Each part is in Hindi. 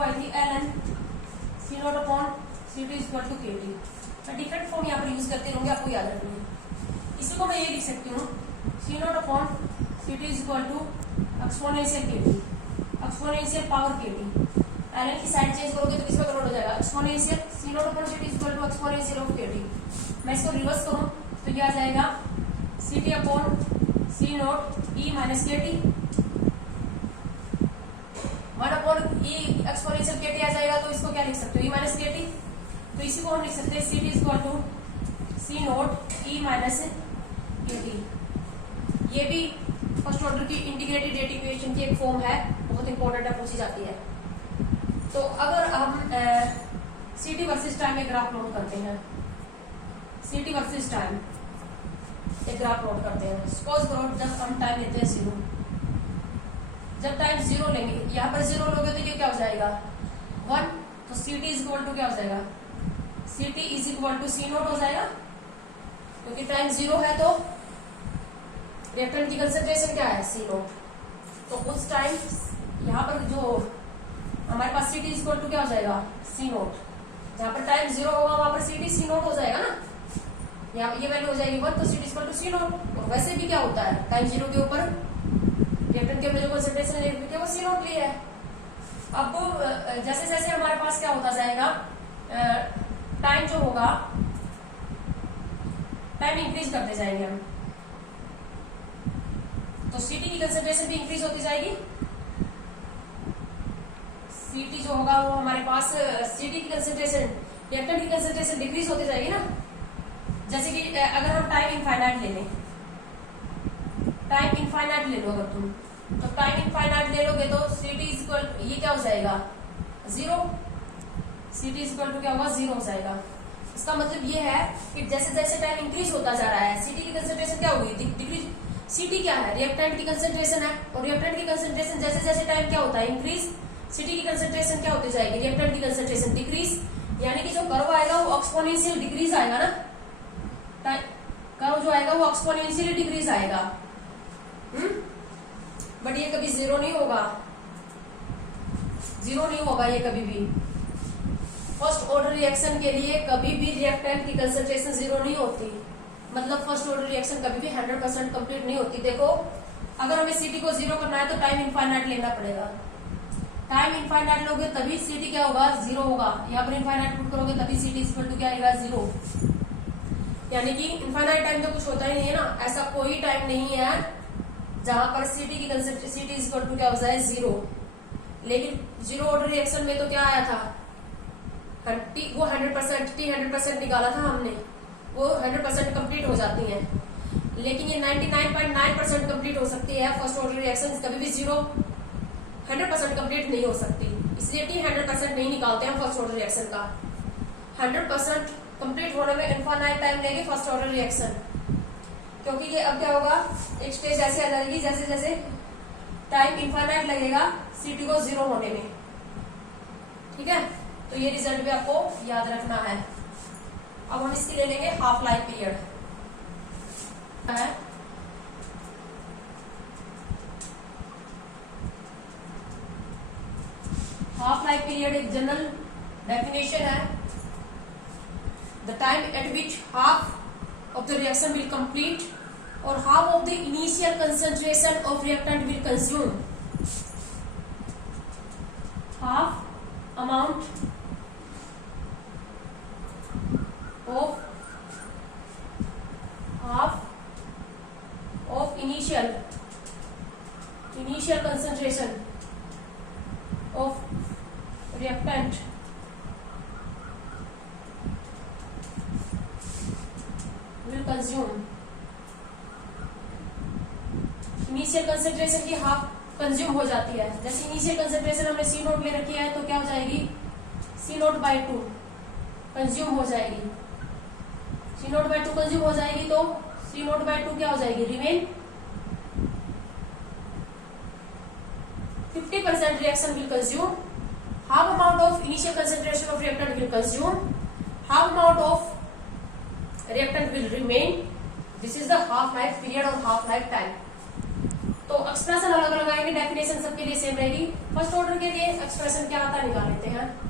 वैल्यू आई थी ln C naught upon C2 equal to KT। मैं डिफरेंट फॉर्म यहाँ पर यूज करते रहूंगी, आपको याद रखनी है। इसी को मैं ये लिख सकती हूँ C naught upon C2 equal to exponential KT, exponential power KT। ln की साइड चेंज करोगे तो किसमें कन्वर्ट हो जाएगा, exponential C naught upon C2 equal to exponential of KT। मैं इसको रिवर्स करूँ तो क्या आ जाएगा, CT upon C naught E minus KT, 1 upon E exponential KT आ जाएगा, तो इसको क्या लिख सकते हो, E माइनस KT। तो इसी को हम लिख सकते हैं CT equal to C naught E minus KT। ये भी फर्स्ट ऑर्डर की इंटीग्रेटेड रेट इक्वेशन की एक फॉर्म है, बहुत इंपॉर्टेंट है, पूछी जाती है। तो अगर हम CT वर्सेस टाइम एक ग्राफ प्लॉट करते हैं, CT वर्सेस टाइम एक ग्राफ प्लॉट करते हैं। सपोज करो जब हम टाइम लेते हैं 0, जब टाइम 0 लेंगे, यहाँ पर 0 लोगे तो ये क्या हो जाएगा 1, तो CT इज इक्वल टू क्या हो जाएगा, CT is equal to C not हो जाएगा, क्योंकि टाइम 0 है तो रिएक्टेंट की कंसंट्रेशन क्या है, C नॉट। तो उस टाइम यहाँ पर जो हमारे पास CT इज इक्वल टू क्या हो जाएगा, C नॉट। जहाँ पर टाइम 0 होगा वहां पर CT C नॉट हो जाएगा ना, यहाँ ये वैल्यू हो जाएगी 1, तो CT is equal to C not. और वैसे भी क्या होता है, टाइम 0 के ऊपर रिएक्टेंट के अपने जो कंसंट्रेशन है वो C नॉट लिया है। अब जैसे जैसे हमारे पास क्या होता जाएगा, टाइम जो होगा, टाइम इंक्रीज करते जाएंगे हम, तो CT की कंसंट्रेशन भी इंक्रीज होती जाएगी। CT जो होगा वो हमारे पास CT की कंसंट्रेशन, रिएक्टेंट की कंसंट्रेशन डिक्रीज होती जाएगी ना। जैसे कि अगर हम टाइम इनफाइनाइट ले लें, टाइम इनफाइनाइट ले लो अगर तुम, तो टाइम इनफाइनाइट ले लोगे तो CT इज इक्वल, ये क्या हो जाएगा 0, CT इज इक्वल टू क्या होगा 0 हो जाएगा। इसका मतलब ये है कि जैसे जैसे टाइम इंक्रीज होता जा रहा है CT की कंसंट्रेशन क्या होगी, डिक्रीज। CT क्या है, रिएक्टेंट की कंसंट्रेशन है, और रिएक्टेंट की कंसंट्रेशन जैसे जैसे टाइम क्या होता है इंक्रीज, CT की कंसंट्रेशन क्या होती जाएगी, रिएक्टेंट की कंसंट्रेशन डिक्रीज। यानी कि जो कर्व आएगा वो एक्सपोनेंशियल डिक्रीज आएगा ना, कर्व जो आएगा वो एक्सपोनेंशियली डिक्रीज आएगा। बट ये कभी 0 नहीं होगा, 0 नहीं होगा ये कभी भी। फर्स्ट ऑर्डर रिएक्शन के लिए कभी भी रिएक्टेंट की कंसंट्रेशन 0 नहीं होती, मतलब फर्स्ट ऑर्डर रिएक्शन कभी भी 100% कंप्लीट नहीं होती। देखो अगर हमें CT को 0 करना है तो टाइम इनफाइनाइट लेना पड़ेगा, टाइम इनफाइनाइट लोगे तभी CT क्या होगा 0 होगा। यहाँ पर इनफाइनाइट पुट करोगे तभी CT इक्वल टू क्या आएगा 0। यानी कि इनफाइनाइट टाइम तो कुछ होता ही नहीं है ना, ऐसा कोई टाइम नहीं है जहां पर CT की कंसंट्रेशन CT इक्वल टू क्या हो जाए 0। लेकिन 0 ऑर्डर रिएक्शन में तो क्या आया था, वो 100% T 100% निकाला था हमने, वो 100% कंप्लीट हो जाती है। लेकिन ये 99.9% कंप्लीट हो सकती है फर्स्ट ऑर्डर रिएक्शन, कभी भी 100% कंप्लीट नहीं हो सकती। इसलिए T 100% नहीं निकालते हैं फर्स्ट ऑर्डर रिएक्शन का। 100% कंप्लीट होने में इनफाइनाइट टाइम लेगी फर्स्ट ऑर्डर रिएक्शन, क्योंकि ये अब क्या होगा, एक स्टेज ऐसे आ जाएगी जैसे जैसे टाइम इनफाइनाइट लगेगा CT को 0 होने में। ठीक है, तो ये रिजल्ट भी आपको याद रखना है। अब हम इसकी ले लेंगे हाफ लाइफ पीरियड है। हाफ लाइफ पीरियड एक जनरल डेफिनेशन है, the time eight which half of the reaction will complete or half of the initial concentration of reactant will consume, half amount of initial concentration of reactant will consume। Initial concentration की हाफ कंज्यूम हो जाती है। जैसे इनिशियल कंसेंट्रेशन हमने C नोट ले रखी है तो क्या हो जाएगी C नोट बाई 2 कंज्यूम हो जाएगी, C नोट बाई 2 कंज्यूम हो जाएगी, तो C नोट बाई 2 क्या हो जाएगी, remain 50% reaction will consume, half amount of initial concentration of reactant will consume, half amount of reactant will remain। This is the half life period or half life time। तो एक्सप्रेशन अलग अलग आएंगे, डेफिनेशन सबके लिए सेम रहेगी। फर्स्ट ऑर्डर के लिए एक्सप्रेशन क्या आता है निकाल लेते हैं।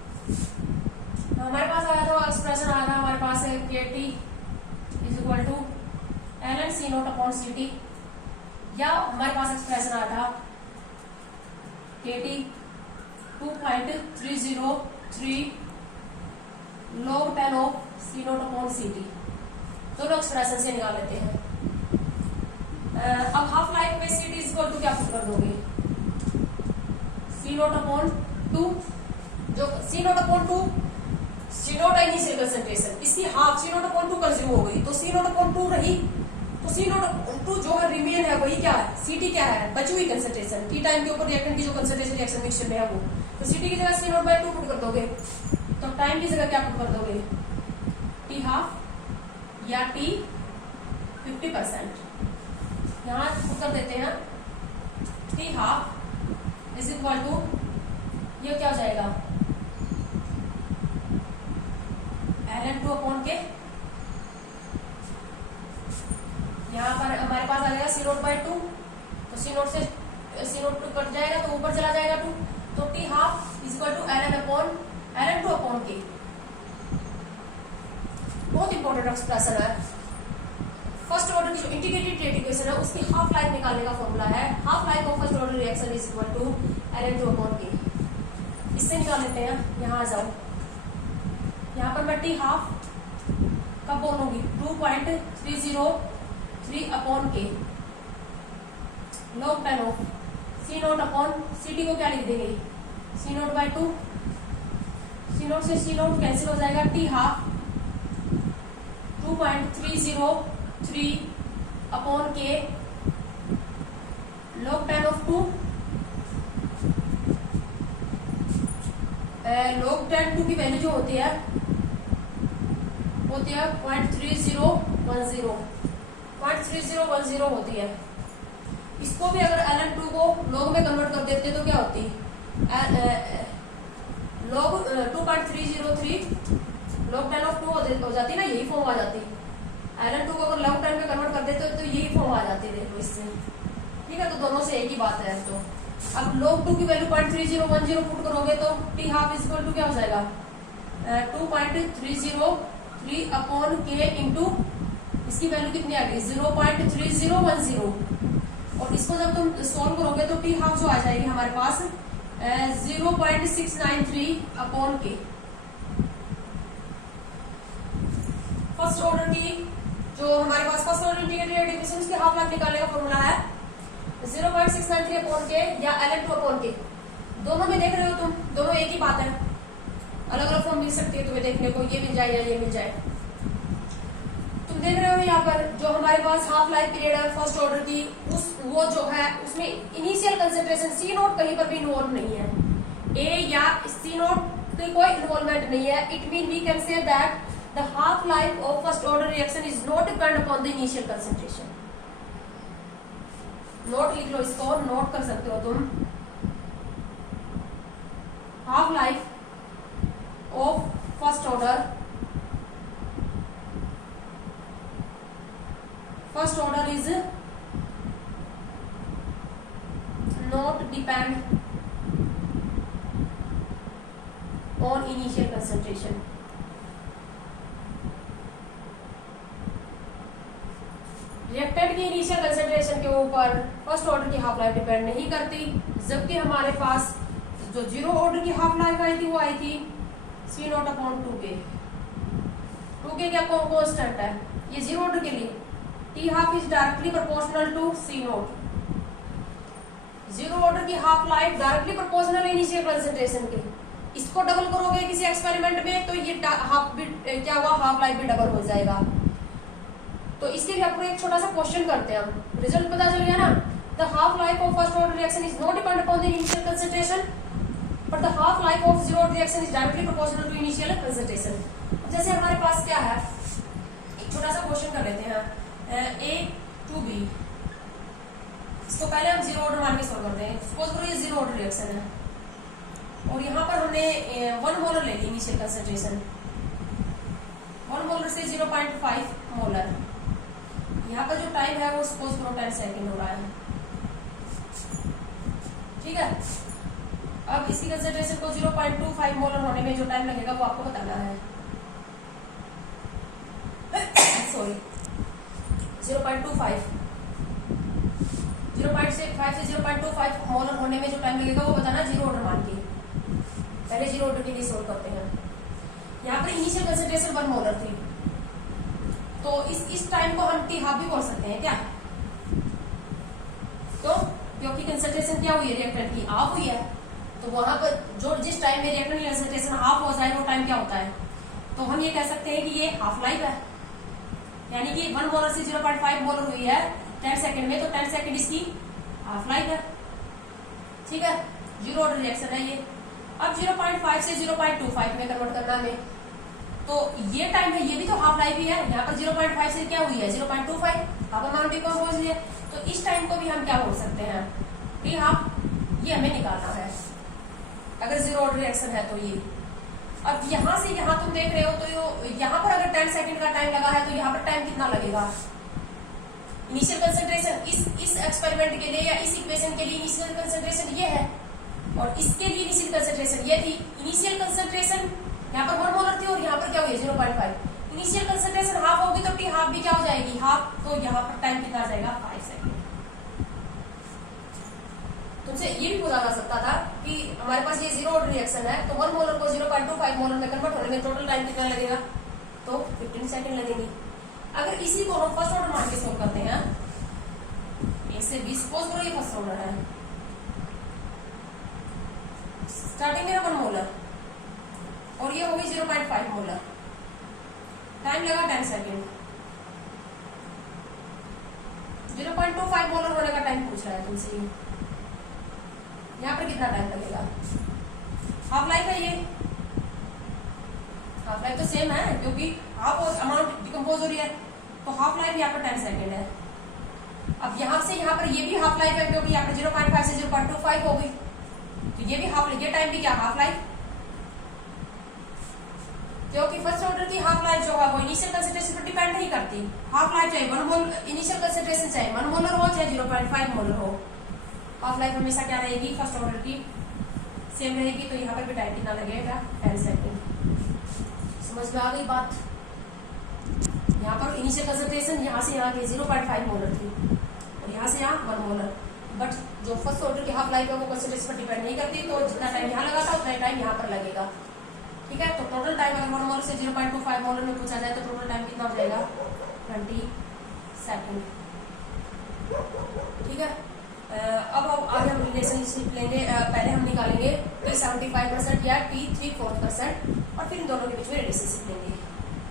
हमारे पास आया था एक्सप्रेशन आया था हमारे पास K T is equal to L N C not upon C T, या हमारे पास एक्सप्रेशन आया था K T 2.303 log 10 of C not upon C T. दोनों एक्सप्रेशन से निकाल लेते हैं। अब हाफ लाइफ में C T is equal to क्या पुट कर दोगे, सी नोट अपॉन 2, जो C not upon 2 C not initial concentration, इसकी half C not upon 2 consume हो गई, तो सी नोट अपॉन 2 रही, तो सी नोट 2 जो है रिमेन है वही क्या है, सीटी क्या है, बची हुई कंसंट्रेशन, टी टाइम के ऊपर रिएक्टेंट की जो कंसंट्रेशन रिएक्शन मिक्सचर में है वो, तो सीटी की जगह सी नोट बाय 2 पुट कर दोगे, तो टाइम की जगह क्या पुट कर दोगे, टी हाफ या टी 50%। यहाँ पुट कर देते हैं T half is equal to, ये क्या हो जाएगा ln 2 अपॉन के, यहाँ पर हमारे पास आ जाएगा सी नोट बाय 2, तो सी नोट से सी नोट 2 कट जाएगा तो ऊपर चला जाएगा 2, तो T half is equal to ln 2 upon K. बहुत इंपॉर्टेंट एक्सप्रेशन है। फर्स्ट ऑर्डर की जो इंटीग्रेटेड रेट इक्वेशन है उसकी हाफ लाइफ निकालने का फॉर्मूला है, half life of first order reaction is equal to ln 2 upon K. इससे निकाल लेते हैं, यहाँ आ जाओ, यहाँ पर मैं टी हाफ कब बोलूंगी 2.303 upon K log 10 of C not upon C T को क्या लिख देंगे, C not by 2, C not से सी नोट कैंसिल हो जाएगा, T half 2.303 upon K log 10 of 2, log 10 2 की वैल्यू जो होती है 0.3010 होती है। इसको भी अगर ln 2 को log में कन्वर्ट कर देते तो क्या होती, log 2.303 log 10 ऑफ 2 हो जाती ना, यही फॉर्म आ जाती। ln 2 को अगर log 10 में कन्वर्ट कर देते तो यही फॉर्म आ जाती, देखो इससे, ठीक है, तो दोनों से एक ही बात है। तो अब log 2 की वैल्यू 0.3010 पुट करोगे तो T half is equal to क्या हो जाएगा 2.303 अपॉन के इंटू इसकी वैल्यू कितनी आ गई 0.3010, और इसको जब तुम सॉल्व करोगे तो टी हाफ जो आ जाएगी हमारे पास 0.693 अपॉन के। फर्स्ट ऑर्डर की जो हमारे पास फर्स्ट ऑर्डर इंटीग्रेटेड इक्वेशन उसकी हाफ लाइफ निकालने का फॉर्मूला है 0.693 अपॉन के या ln 2 अपॉन के। दोनों में देख रहे हो तुम, दोनों एक ही बात है, अलग अलग फॉर्म मिल सकती है तुम्हें देखने को, ये मिल जाए या ये मिल जाए। तुम देख रहे हो यहाँ पर जो हमारे पास हाफ लाइफ पीरियड है फर्स्ट ऑर्डर की, वो जो है उसमें इनिशियल कंसेंट्रेशन सी नोट कहीं पर भी इन्वॉल्व नहीं है, ए या सी नोट की कोई इन्वॉल्वमेंट नहीं है। It mean we can say that the half life of first order reaction is not depend upon the initial concentration. Note लिख लो, इसको नोट कर सकते हो तुम, half life of first order is not depend on initial concentration। Reactant की इनिशियल कंसेंट्रेशन के ऊपर फर्स्ट ऑर्डर की हाफ लाइफ डिपेंड नहीं करती, जबकि हमारे पास जो जीरो ऑर्डर की हाफ लाइफ आई थी वो आई थी सी नॉट अपॉन 2k। 2k क्या कांस्टेंट है ये जीरो ऑर्डर के लिए, T half is directly proportional to C naught. Zero order की half life directly proportional initial concentration के, इसको डबल करोगे किसी एक्सपेरिमेंट में तो ये हाफ भी क्या हुआ, हाफ लाइफ भी डबल हो जाएगा। तो इसके लिए आपको एक छोटा सा क्वेश्चन करते हैं हम, रिजल्ट पता चल गया ना। The half life of first order reaction is not depend upon the initial concentration but the half life of zero order reaction is directly proportional to initial concentration. जैसे हमारे पास क्या है, एक छोटा सा क्वेश्चन कर लेते हैं A to B। इसको पहले हम जीरो ऑर्डर मान के सॉल्व करते हैं। सपोज करो ये जीरो ऑर्डर रिएक्शन है और यहाँ पर हमने 1 मोलर ले ली इनिशियल कंसेंट्रेशन, 1 मोलर से 0.5 मोलर। यहाँ का जो टाइम है वो सपोज करो 10 सेकेंड हो रहा है। ठीक है। अब इसकी कंसंट्रेशन को 0.25 मोलर होने में जो टाइम लगेगा वो आपको बताना है। सॉरी 0.25 से 0.25 मोलर होने में जो टाइम लगेगा वो बताना जीरो ऑर्डर मान के। पहले जीरो ऑर्डर के लिए सोल्व करते हैं। यहाँ पर इनिशियल कंसंट्रेशन 1 मोलर थी, तो इस टाइम को हम टी हाफ भी बोल सकते हैं क्या? तो क्योंकि कंसंट्रेशन क्या हुई है रिएक्टेंट की, हाफ हुई है, तो वहां पर जो जिस टाइम में रिएक्टेंट की कंसंट्रेशन हाफ हो जाए वो टाइम क्या होता है? तो हम ये कह सकते हैं कि ये हाफ लाइफ है, यानी कि 1 मोलर से 0.5 मोलर हुई है 10 सेकंड में, तो 10 सेकंड इसकी हाफ लाइफ है। ठीक है, जीरो ऑर्डर रिएक्शन है ये। अब 0.5 से 0.25 में कन्वर्ट करना हमें, तो ये टाइम है, ये भी तो हाफ लाइफ ही है। यहाँ पर 0.5 से क्या हुई है 0.25, हाफ अमाउंट डिकम्पोज हुई है, तो इस टाइम को भी हम क्या बोल सकते हैं? T half. ये हमें निकालना है अगर जीरो ऑर्डर रिएक्शन है तो ये। अब यहाँ से यहाँ तुम देख रहे हो, तो यहाँ पर अगर 10 सेकंड का टाइम लगा है तो यहाँ पर टाइम कितना लगेगा? इनिशियल कंसंट्रेशन इस एक्सपेरिमेंट के लिए या इस इक्वेशन के लिए इनिशियल कंसंट्रेशन ये है, और इसके लिए इनिशियल कंसंट्रेशन ये थी। इनिशियल कंसंट्रेशन यहाँ पर 1 मोलर थी और यहाँ पर क्या हुई है 0.5। इनिशियल कंसंट्रेशन हाफ होगी तो टी हाफ भी क्या हो जाएगी? हाफ। तो यहाँ पर टाइम कितना आ जाएगा? 5 सेकंड। तुमसे ये भी पूछा जा सकता था कि हमारे पास ये जीरो ऑर्डर रिएक्शन है, तो 1 मोलर को 0.25 मोलर में कन्वर्ट होने में टोटल टाइम कितना लगेगा? तो 15 सेकंड लगेंगे। अगर इसी को हम फर्स्ट ऑर्डर मान के सोल्व करते हैं, A से B, सपोज करो ये फर्स्ट ऑर्डर है, स्टार्टिंग में 1 मोलर और ये होगी 0.5 मोलर, टाइम लगा 10 सेकंड। 0.25 मोलर होने का टाइम पूछ रहा है तुमसे, यहाँ पर कितना टाइम लगेगा? हाफ लाइफ है ये, हाफ लाइफ तो सेम है क्योंकि हाफ अमाउंट डिकम्पोज हो रही है, तो हाफ लाइफ यहाँ पर 10 सेकंड है। अब यहाँ से यहाँ पर ये भी हाफ लाइफ है क्योंकि यहाँ पर 0.5 से 0.25 हो गई, तो ये भी हाफ, ये टाइम भी क्या हाफ लाइफ, क्योंकि फर्स्ट ऑर्डर की हाफ लाइफ जो है वो इनिशियल कंसंट्रेशन पर डिपेंड नहीं करती। हाफ लाइफ चाहे 1 मोल, इनिशियल कंसंट्रेशन चाहे 1 मोलर हो चाहे 0.5 मोलर हो, हाफ लाइफ हमेशा क्या रहेगी? फर्स्ट ऑर्डर की सेम रहेगी। तो यहाँ पर भी टाइम कितना लगेगा? 10 सेकंड। समझ में आ गई बात? यहाँ पर इनिशियल कंसंट्रेशन यहाँ से यहाँ की 0.5 मोलर थी और यहाँ से यहाँ 1 मोलर, बट जो फर्स्ट ऑर्डर की हाफ लाइफ है वो कंसंट्रेशन पर डिपेंड नहीं करती, तो जितना टाइम यहाँ लगा था उतना टाइम यहाँ पर लगेगा। ठीक है, तो टोटल टाइम अगर 1 मोलर से 0.25 मोलर में पूछा जाए तो टोटल टाइम कितना हो जाएगा? 20 सेकंड। ठीक है, अब आगे हम रिलेशनशिप लेंगे। पहले हम निकालेंगे T75% या T3/4% और फिर इन दोनों के बीच में रिलेशनशिप लेंगे।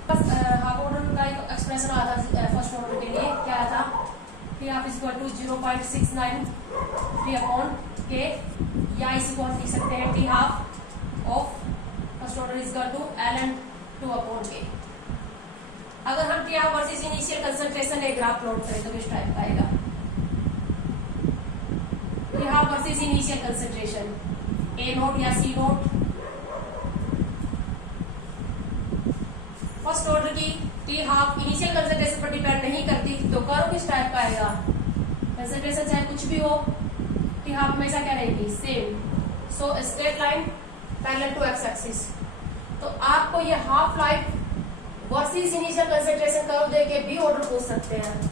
बस हाफ ऑर्डर का एक एक्सप्रेशन आया था फर्स्ट ऑर्डर के लिए, क्या आया था? T half is equal to 0.693/K, या इसी को हम लिख सकते हैं T half of first order is equal to ln2/K। अगर हम T half versus initial concentration एक ग्राफ प्लॉट करें तो किस टाइप का आएगा? T half versus initial concentration, A not या C नोट। फर्स्ट ऑर्डर की टी हाफ इनिशियल कंसंट्रेशन पर डिपेंड नहीं करती, तो कर्व किस टाइप का आएगा? कंसंट्रेशन चाहे कुछ भी हो, टी हाफ हमेशा क्या रहेगी? Same. So straight line parallel to X axis. तो आपको ये half life versus initial concentration curve देके भी ऑर्डर पूछ सकते हैं।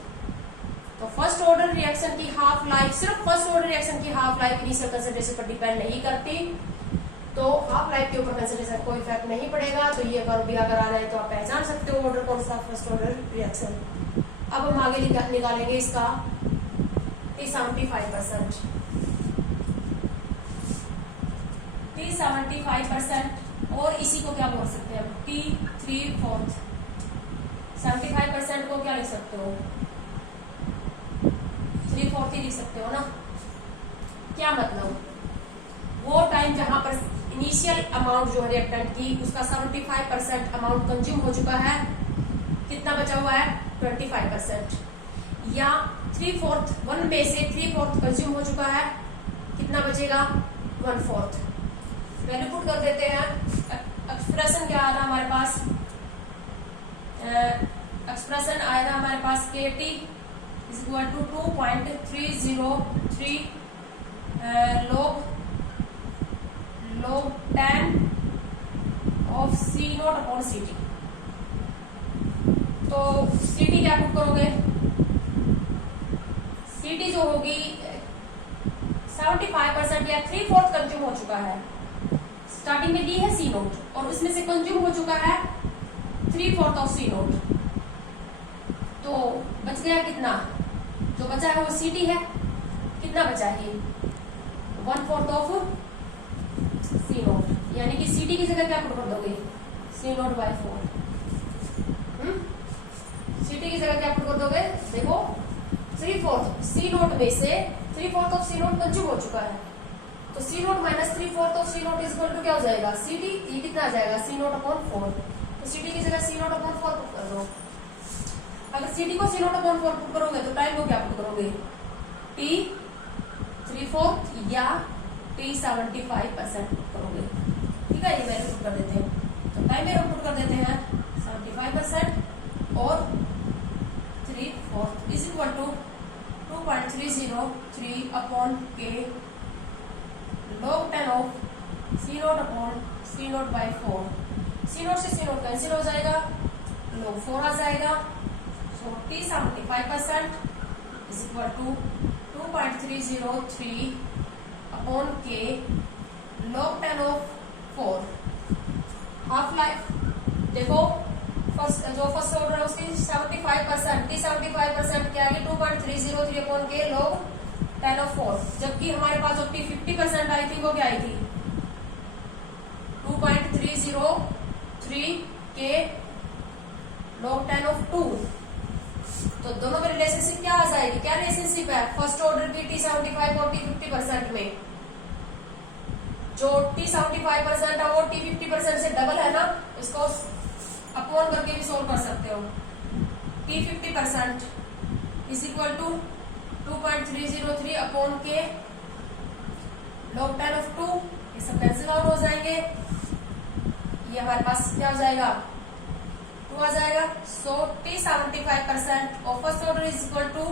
तो फर्स्ट ऑर्डर रिएक्शन की हाफ लाइफ, सिर्फ फर्स्ट ऑर्डर रिएक्शन की हाफ लाइफ इनिशियल कंसंट्रेशन पर डिपेंड नहीं करती, तो हाफ लाइफ के ऊपर कंसंट्रेशन कोई इफेक्ट नहीं पड़ेगा। तो ये कर्व भी अगर आ जाए तो आप पहचान सकते हो ऑर्डर कौन सा, फर्स्ट ऑर्डर रिएक्शन। अब हम आगे निकालेंगे इसका T75%। T75% और इसी को क्या बोल सकते हैं? T3/4। 75% को क्या लिख सकते हो? 3/4 ही लिख सकते हो ना। क्या मतलब? वो टाइम जहां पर इनिशियल अमाउंट जो है रिएक्टेंट की उसका 75% अमाउंट कंज्यूम हो चुका है, कितना बचा हुआ है? 25%। या 3/4, 1 में से 3/4 कंज्यूम हो चुका है, कितना बचेगा? 1/4। वैल्यू पुट कर देते हैं। एक्सप्रेशन क्या आया था हमारे पास? एक्सप्रेशन आया था हमारे पास KT is equal to 2.303 log tan of C not upon C T. तो सी टी क्या पुट करोगे, सी टी जो होगी 75% या 3/4 कंज्यूम हो चुका है। स्टार्टिंग में दी है सी नोट और उसमें से कंज्यूम हो चुका है 3/4 ऑफ सी नोट। तो बच गया कितना, जो बचा है वो सी टी है। कितना बचा है, 1/4 ऑफ सी नोट, यानी कि सी टी की जगह क्या पुट कर दोगे, C not bye 4। C T की जगह क्या पुट कर दोगे, देखो 3/4 सी नोट में से 3/4 ऑफ सी नोट कंज्यूम हो चुका है, तो C naught minus 3/4 of C naught is equal to क्या हो जाएगा, सी टी। ये कितना आ जाएगा, सी नोट अपॉन 4। तो सी टी की जगह सी नोट अपॉन 4 पुट कर दो। अगर सी टी को सी नोट अपॉन 4 पुट करोगे तो टाइम को क्या पुट करोगे, टी 3/4 या टी 75% पुट करोगे। ठीक है, ये वैल्यू पुट कर देते हैं। तो टाइम में हम पुट कर देते हैं 75% और 3/4 is equal to 2.303 upon K log 10 of C not upon C not by 4। C not से सी नोट कैंसिल हो जाएगा, log 4 आ जाएगा। So T 75% is equal to 2.303 upon K log 10 of 4। Half life देखो, फर्स्ट ऑर्डर है उसकी 75%, टी 75% क्या आगे 2.303 अपॉन के log 10 ऑफ 4। जबकि हमारे पास जो टी 50% आई थी वो क्या आई थी, 2.303 के log 10 ऑफ 2। तो दोनों में रिलेशनशिप क्या आ जाएगी, क्या रिलेशनशिप है, फर्स्ट ऑर्डर की टी 75 और टी 50% में। जो टी 75% है वो टी 50% से डबल है ना, इसको अपॉन करके भी सोल्व कर सकते हो। T 50% is equal to 2.303 upon K log 10 of 2। ये सब कैंसिल आउट हो जाएंगे, ये हमारे पास क्या हो जाएगा, 2 आ जाएगा। So T 75% of first order is equal to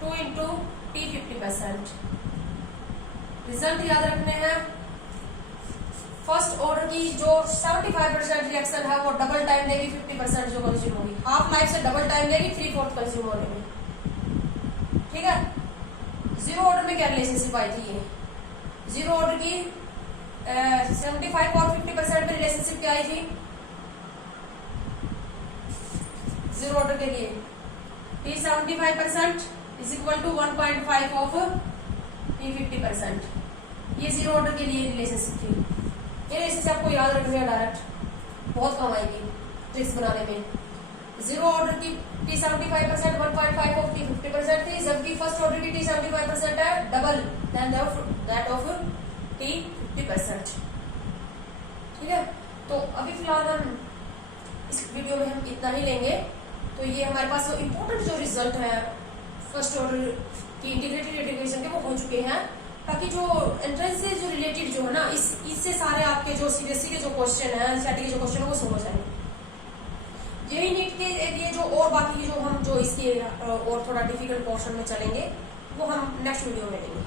2 into T 50%। Result याद रखने हैं, फर्स्ट ऑर्डर की जो 75% रिएक्शन है वो डबल टाइम लेगी 50% जो कंज्यूम होगी, हाफ लाइफ से डबल टाइम लेगी 3/4 कंज्यूम होने में। ठीक है, जीरो ऑर्डर में क्या रिलेशनशिप आई थी, ये जीरो ऑर्डर की 75 और 50% में रिलेशनशिप क्या आई थी, जीरो ऑर्डर के लिए T 75% is equal to 1.5 of T 50%। ये जीरो ऑर्डर के लिए रिलेशनशिप थी। ये रिलेशनशिप आपको याद रखने हैं, डायरेक्ट बहुत काम आएगी ट्रिक्स बनाने में। जीरो ऑर्डर की टी 75% 1.5 ऑफ टी 50% थी, जबकि फर्स्ट ऑर्डर की टी 75% है डबल दैट ऑफ टी 50%। ठीक है, तो अभी फिलहाल हम इस वीडियो में हम इतना ही लेंगे। तो ये हमारे पास जो इम्पोर्टेंट जो रिजल्ट है फर्स्ट ऑर्डर की इंटीग्रेटेड इंटीग्रेशन के वो हो चुके हैं, ताकि जो एंट्रेंस से जो रिलेटेड जो है ना इससे सारे आपके जो सीबीएसई के जो क्वेश्चन है, एनसीईआरटी के जो क्वेश्चन है वो समझ आएंगे। जेईई नीट के लिए जो और बाकी जो हम जो इसके और थोड़ा डिफिकल्ट पोर्शन में चलेंगे वो हम नेक्स्ट वीडियो में लेंगे।